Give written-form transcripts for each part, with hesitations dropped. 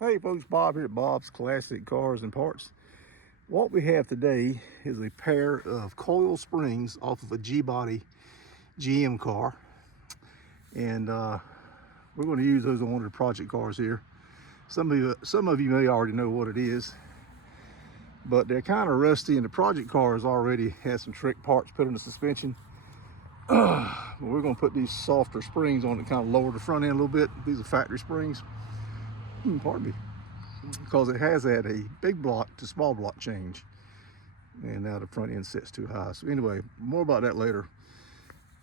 Hey folks, Bob here at Bob's Classic Cars and Parts. What we have today is a pair of coil springs off of a G-body GM car. And we're going to use those on one of the project cars here. Some of you may already know what it is, but they're kind of rusty, and the project car has already had some trick parts put in the suspension. But we're going to put these softer springs on it, kind of lower the front end a little bit. These are factory springs. Pardon me. Because it has had a big block to small block change, and now the front end sets too high. So anyway, more about that later.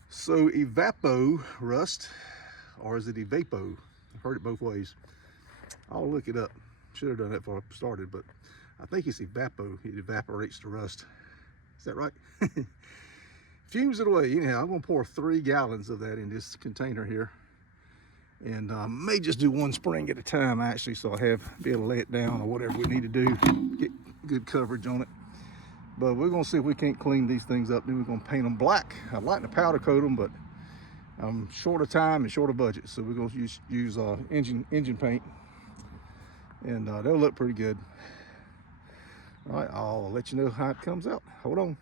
So Evapo-rust, or is it Evapo? I've heard it both ways. I'll look it up. Should have done that before I started, but I think it's Evapo. It evaporates the rust. Is that right? Fumes it away. Anyhow, I'm going to pour 3 gallons of that in this container here. And may just do one spring at a time, actually, so I be able to lay it down or whatever we need to do, get good coverage on it. But we're going to see if we can't clean these things up. Then we're going to paint them black. I'd like to powder coat them, but I'm short of time and short of budget, so we're going to use engine paint, and they'll look pretty good. All right, I'll let you know how it comes out. Hold on.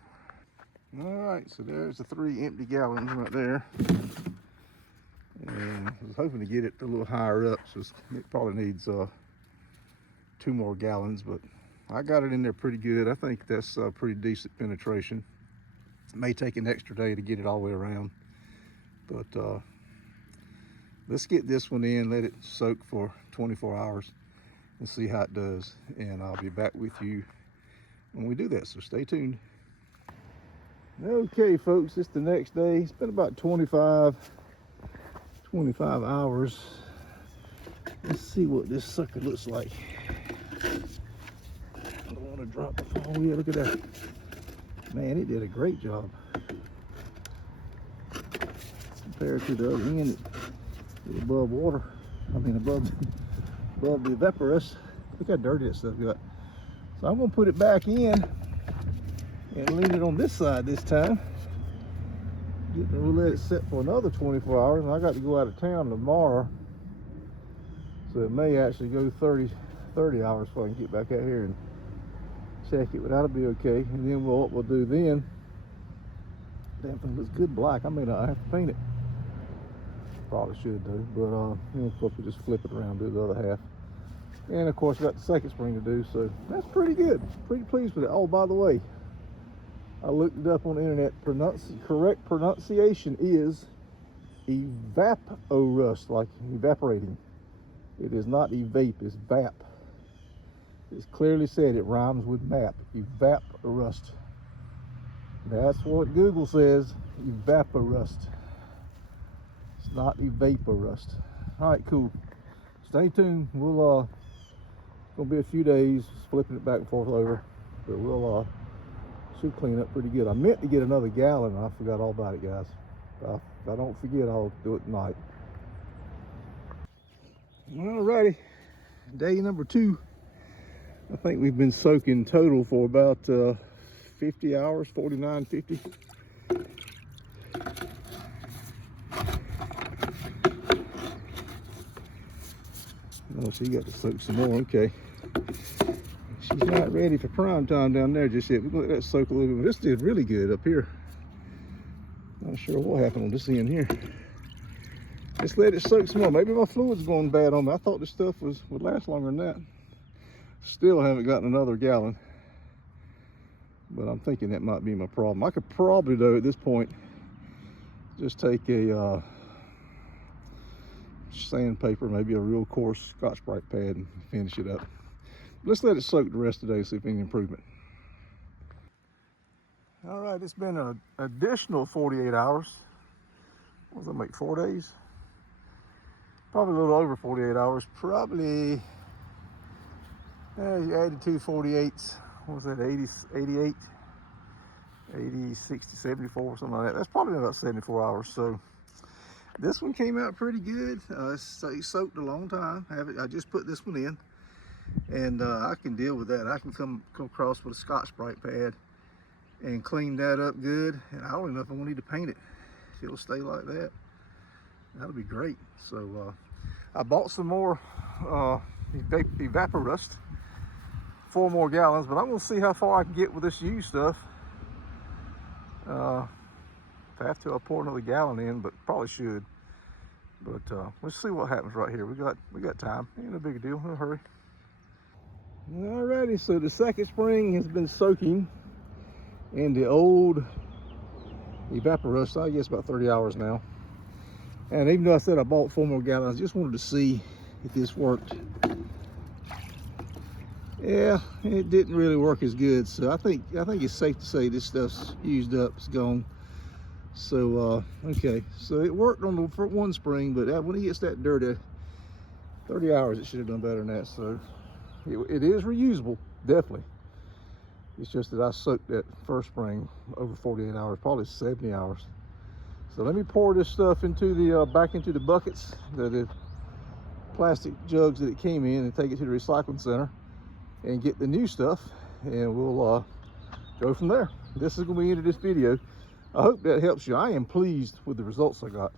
All right, so there's the 3 empty gallons right there. And I was hoping to get it a little higher up, so it probably needs 2 more gallons, but I got it in there pretty good. I think that's pretty decent penetration. It may take an extra day to get it all the way around, but let's get this one in, let it soak for 24 hours and see how it does. And I'll be back with you when we do that, so stay tuned. Okay folks, it's the next day. It's been about 25 hours. Let's see what this sucker looks like. I don't want to drop the phone. Yeah, look at that. Man, it did a great job. Compared to the other end, it's above water. I mean, above the Evapo-rust. Look how dirty that stuff got. So I'm going to put it back in and lean it on this side this time. We'll let it sit for another 24 hours, and I got to go out of town tomorrow, so it may actually go 30 hours before I can get back out here and check it, but that'll be okay. And then what we'll do then, damn thing looks good black. I may not have to paint it, probably should do, but then of course we just flip it around, do the other half. And of course we got the second spring to do, so that's pretty good. Pretty pleased with it. Oh, by the way, I looked it up on the internet. Correct pronunciation is Evapo-rust, like evaporating. It is not evap, it's vap. It's clearly said, it rhymes with map. Evapo-rust. That's what Google says, Evapo-rust. It's not Evapo-rust. All right, cool. Stay tuned. We'll gonna be a few days flipping it back and forth over, but we'll should clean up pretty good. I meant to get another gallon, and I forgot all about it, guys. If I don't forget, I'll do it tonight. Alrighty, day number 2. I think we've been soaking total for about 50 hours, 49, 50. Oh, so you got to soak some more, okay. She's not ready for prime time down there just yet. We're gonna let that soak a little bit. This did really good up here. Not sure what happened on this end here. Just let it soak some more. Maybe my fluid's going bad on me. I thought this stuff would last longer than that. Still haven't gotten another gallon, but I'm thinking that might be my problem. I could probably, though, at this point, just take a sandpaper, maybe a real coarse Scotch-Brite pad, and finish it up. Let's let it soak the rest of the day, see if any improvement. All right, it's been an additional 48 hours. What does that make, 4 days? Probably a little over 48 hours. Probably, you added 2 48s. What was that, 88? 80, 60, 74, something like that. That's probably about 74 hours. So this one came out pretty good. It soaked a long time. I just put this one in. And I can deal with that. I can come across with a Scotch-Brite pad and clean that up good. And I don't even know if I need to paint it. It'll stay like that. That'll be great. So I bought some more Evapo-rust. 4 more gallons, but I'm gonna see how far I can get with this used stuff. If I have to, I'll pour another gallon in, but probably should. But let's see what happens right here. We got time. Ain't no big deal. No hurry. Alrighty, so the second spring has been soaking in the old Evapo-rust. I guess about 30 hours now. And even though I said I bought 4 more gallons, I just wanted to see if this worked. Yeah, it didn't really work as good. So I think it's safe to say this stuff's used up. It's gone. So okay, so it worked on the one spring, but when it gets that dirty, 30 hours, it should have done better than that. So it is reusable, definitely. It's just that I soaked that first spring over 48 hours, probably 70 hours. So let me pour this stuff into the back into the buckets, the plastic jugs that it came in, and take it to the recycling center and get the new stuff, and we'll go from there. This is going to be the end of this video. I hope that helps you. I am pleased with the results I got.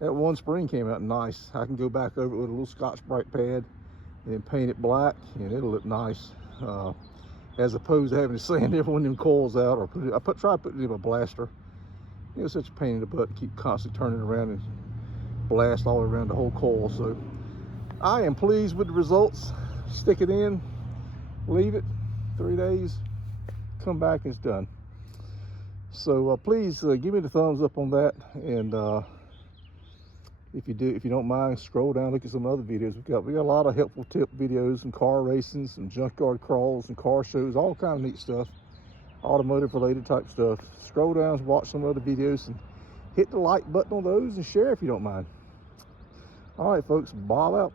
That one spring came out nice. I can go back over it with a little Scotch-Brite pad and then paint it black, and it'll look nice. As opposed to having to sand every one of them coils out, or try putting it in a blaster. It was such a pain in the butt to keep constantly turning around and blast all around the whole coil. So I am pleased with the results. Stick it in, leave it 3 days, come back, and it's done. So please give me the thumbs up on that, and if you don't mind, scroll down, look at some other videos. We got a lot of helpful tip videos, and car racing, some junkyard crawls, and car shows, all kind of neat stuff, automotive related type stuff. Scroll down, watch some other videos, and hit the like button on those, and share if you don't mind. All right, folks, Bob out.